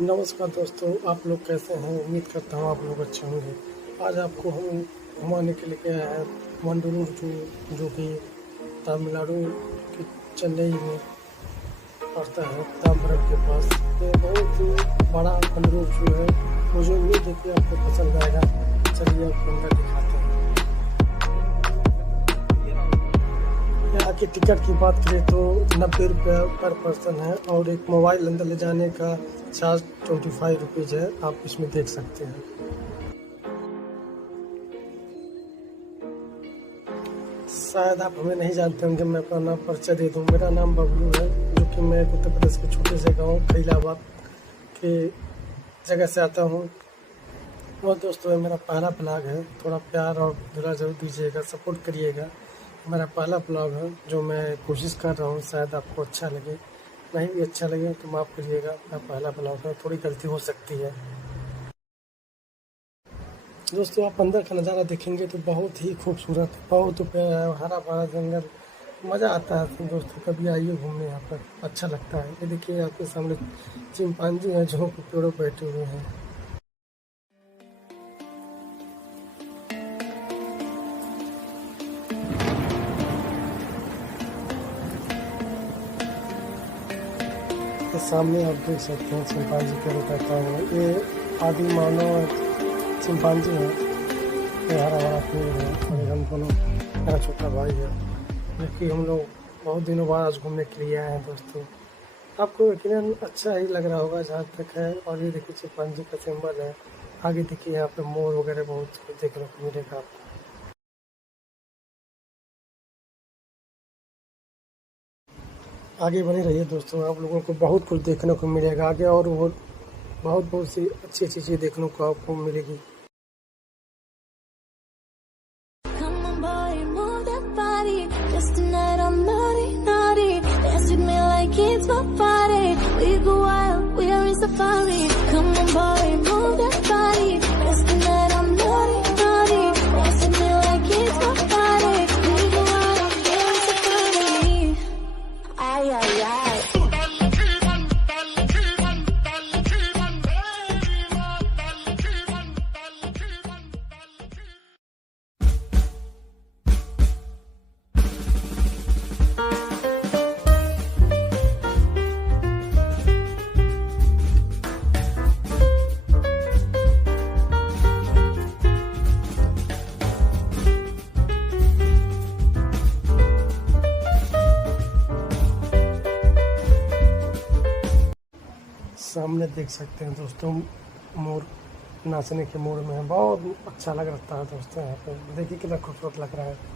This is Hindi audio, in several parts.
नमस्कार दोस्तों, आप लोग कैसे हैं? उम्मीद करता हूँ आप लोग अच्छे होंगे। आज आपको हम घुमाने के लिए गया है वंडलूर जू, जो कि तमिलनाडु के चेन्नई में पड़ता है, ताम्बरम के पास। ये बहुत ही बड़ा वंडलूर जू है। मुझे उम्मीद है कि आपको पसंद आएगा। चलिए आपको अंदर दिखाते हैं। यहाँ की टिकट की बात करें तो 90 रुपये पर पर्सन है और एक मोबाइल अंदर ले जाने का चार्ज 25 रुपीज़ है। आप इसमें देख सकते हैं। शायद आप हमें नहीं जानते होंगे, मैं अपना नाम परिचय दे दूँ। मेरा नाम बबलू है, जो कि मैं उत्तर प्रदेश के छोटे से गांव खैलाबाद के जगह से आता हूँ। और दोस्तों, ये मेरा पहला ब्लॉग है। थोड़ा प्यार और दुला जरूर दीजिएगा, सपोर्ट करिएगा। मेरा पहला ब्लॉग है जो मैं कोशिश कर रहा हूँ, शायद आपको अच्छा लगे। नहीं भी अच्छा लगे तो माफ़ करिएगा। मेरा पहला ब्लॉग है, थोड़ी गलती हो सकती है। दोस्तों, आप अंदर का नज़ारा देखेंगे तो बहुत ही खूबसूरत, बहुत प्यारा है, हरा भरा जंगल, मज़ा आता है। तो दोस्तों, कभी आइए घूमने, यहाँ पर अच्छा लगता है। ये देखिए आपके सामने चिंपांजी हैं जो पेड़ों पर बैठे हुए हैं। तो सामने आप देख सकते हैं चिंपांजी पेड़ कहता हूँ। ये आदि मानव चिंपांजी है। ये हरा भरा पेड़ है और हम दोनों, मेरा छोटा भाई है, जबकि हम लोग बहुत दिनों बाद आज घूमने के लिए आए हैं। दोस्तों, आपको यकीनन अच्छा ही लग रहा होगा जहाँ तक है। और ये देखिए चिंपांजी का सिंबल है। आगे देखिए यहाँ पे मोर वगैरह बहुत कुछ देखने को मिलेगा आपको। आगे बने रहिए दोस्तों, आप लोगों को बहुत कुछ देखने को मिलेगा आगे, और वो बहुत सी अच्छी चीज़ें देखने को आपको मिलेगी। Just tonight I'm naughty, naughty. Dance with me like it's my party. We go wild, we are in safari. Come on boy, move that body. Just tonight I'm naughty, naughty. Dance with me like it's my party. We go wild, we are in safari. Ay, ay, ay. सामने देख सकते हैं दोस्तों, मोर नाचने के मूड में है। बहुत अच्छा लग रहा है दोस्तों। यहाँ पे देखिए कितना खूबसूरत लग रहा है।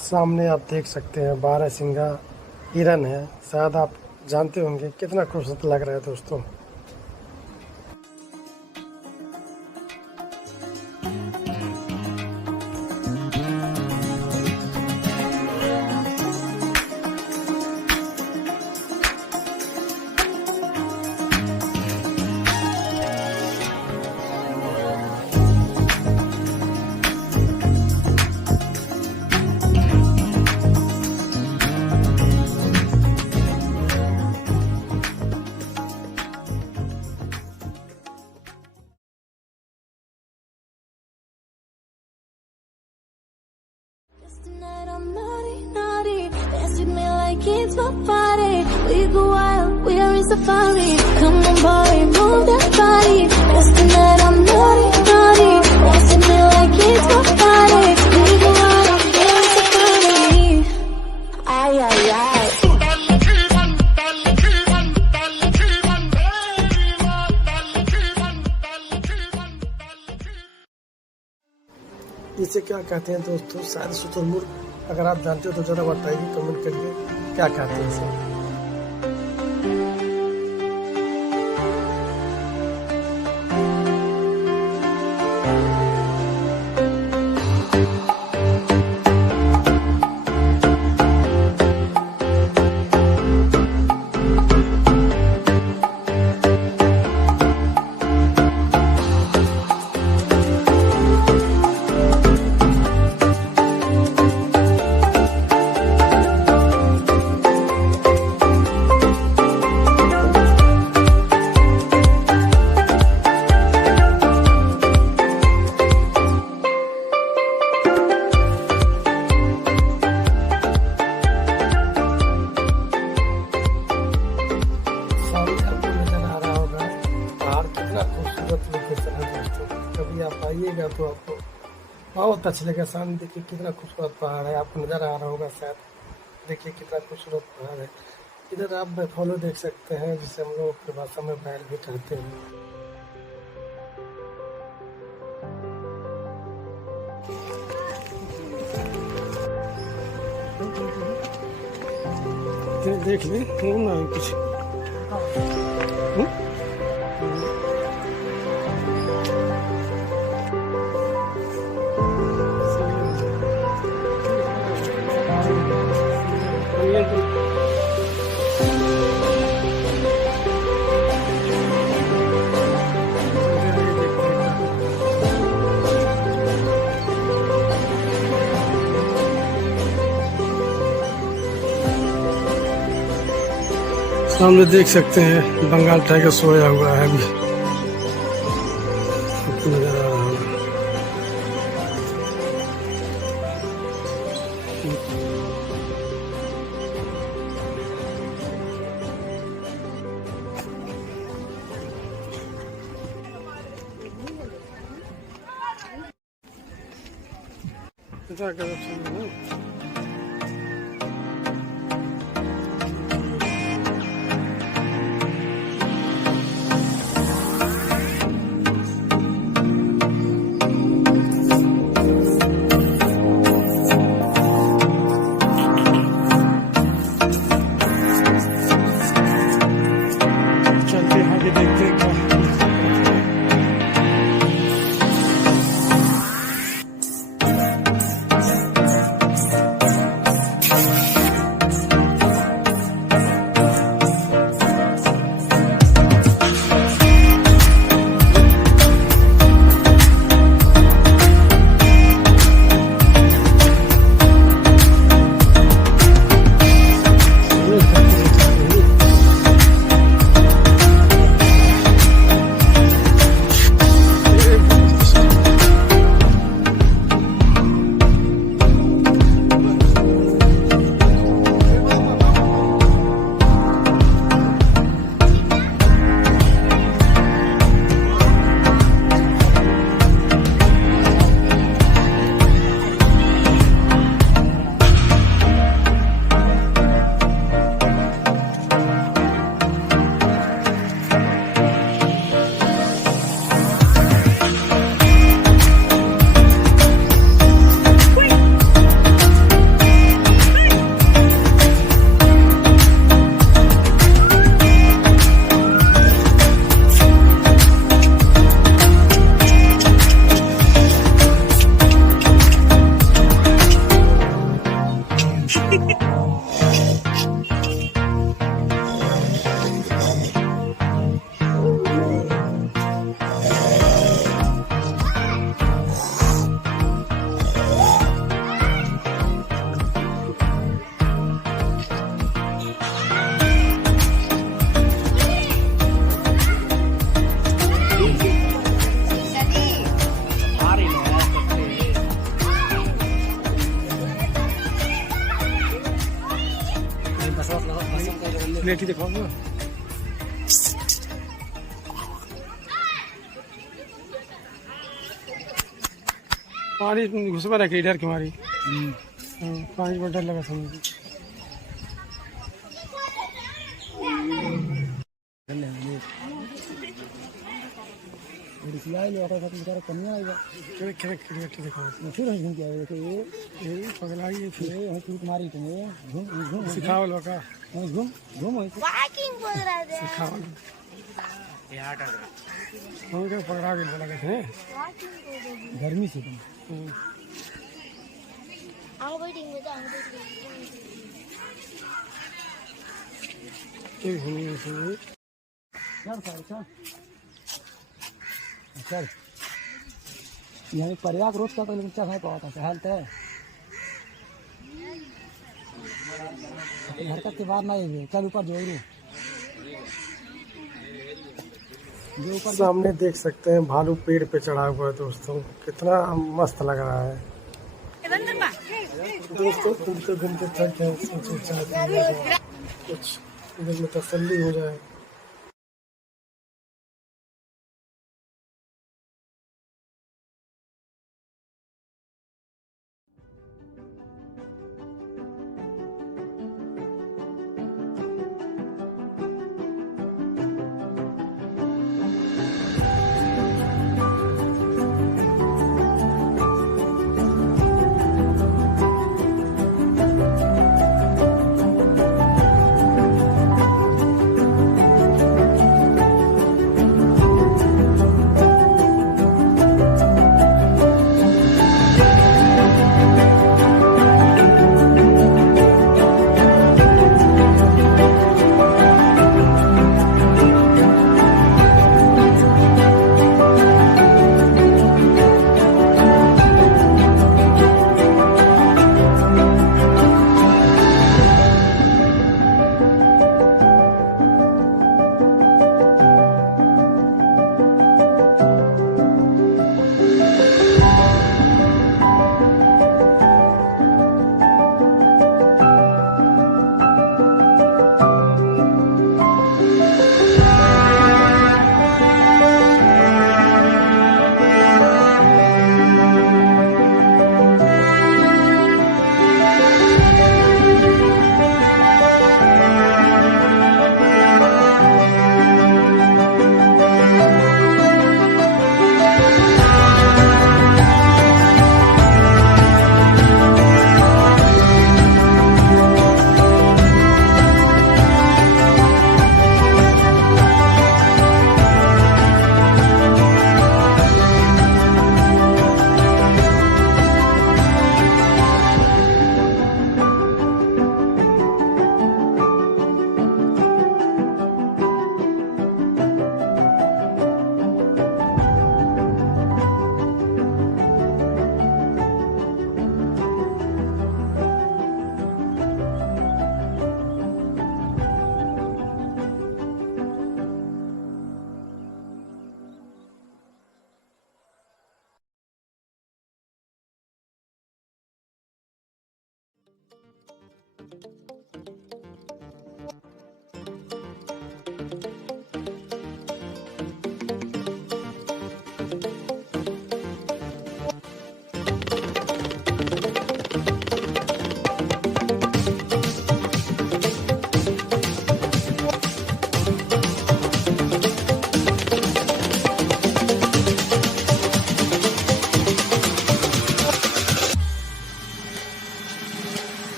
सामने आप देख सकते हैं 12 सिंगा हिरन है। शायद आप जानते होंगे, कितना खूबसूरत लग रहा है दोस्तों। my body. We go wild, we are in safari. Come on, boy, move that body. Dance tonight, I'm naughty, naughty. Dance with me like it's my body. We go wild, we are in safari. Ay, ay, ay. इसे क्या कहते हैं दोस्तों? शायद शुतुरमुर्ग। अगर आप जानते हो तो जरा बताइए, कमेंट करिए क्या कहते हैं इसे। खूबसूरत लोकेशन है दोस्तों, कभी आप आइएगा तो आपको बहुत अच्छा लगेगा। सामने देखिए कितना खूबसूरत पहाड़ है, आपको नज़र आ रहा होगा शायद। देखिए कितना खूबसूरत पहाड़ है। इधर आप बफेलो देख सकते हैं, जिसे हम लोग की भाषा में बैल भी कहते हैं। देख ले ना कुछ सामने देख सकते हैं बंगाल टाइगर सोया हुआ है अभी, आपको नजर आ रहा होगा। चलते आगे देखते हैं क्या। प्लेट ही दिखाऊंगा। पानी घुसवा रखे इधर की मारी। पानी में डर लगा समझ। सिखाओ लोग का पकड़ा के लगे थे गर्मी से। चल यहाँ परिवार रोज का तो बच्चा है बहुत हालत है हरकत के बाद नहीं है। चल ऊपर जो ऊपर सामने देख सकते हैं भालू पेड़ पे चढ़ा हुआ है दोस्तों, कितना मस्त लग रहा है दोस्तों। घूमते घूमते थक गए, कुछ दिल में तसल्ली हो जाए।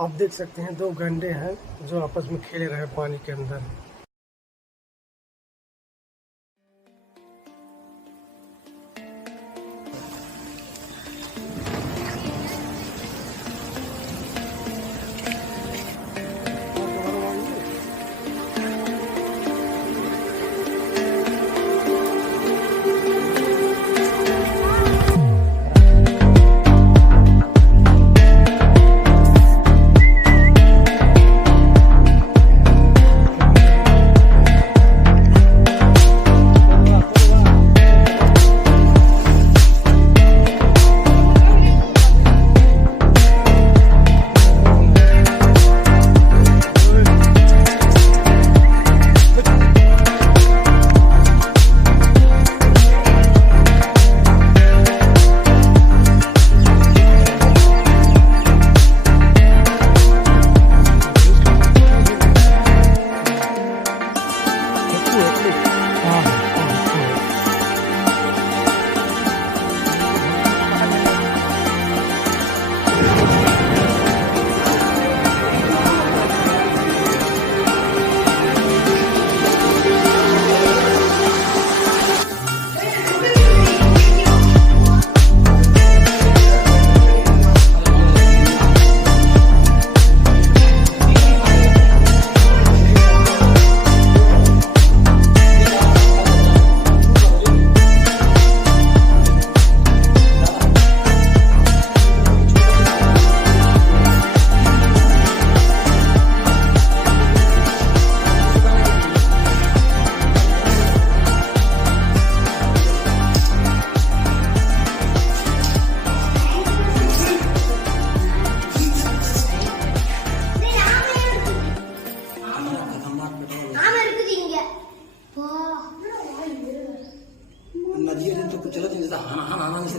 आप देख सकते हैं 2 गंडे हैं जो आपस में खेल रहे हैं पानी के अंदर।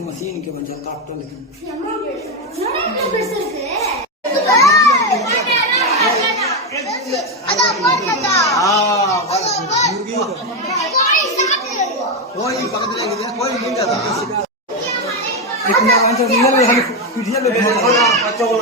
मशीन के बन जाए काटो लेकिन कोई पकड़ लेंगे कोई नहीं जाता इतना अंतर रियल में हम पीढ़ियां में बच्चों को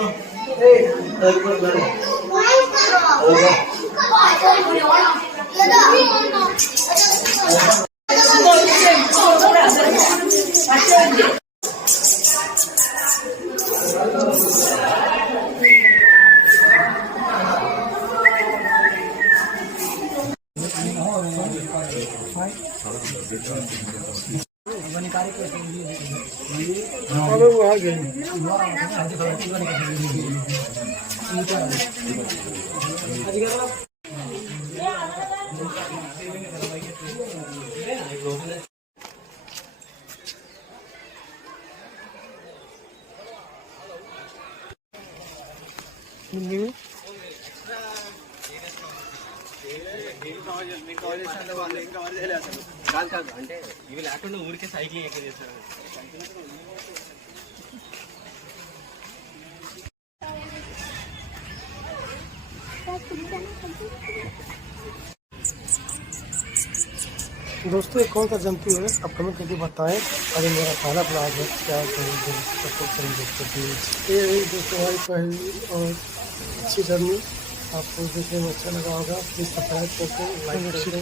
वो आ गए అంటే ఇవి లేకుండా ఊరికే సైక్లింగ్ ఎక్కడ చేస్తారు दोस्तों एक कौन सा जंतु है आप कमेंट करके बताएं। अरे मेरा पहला ब्लॉग है क्या करें ये दोस्तों हमारी पहली और अच्छी जर्नी आपको देखने में अच्छा लगा होगा। प्लीज़ सब्सक्राइब करके लाइक करें।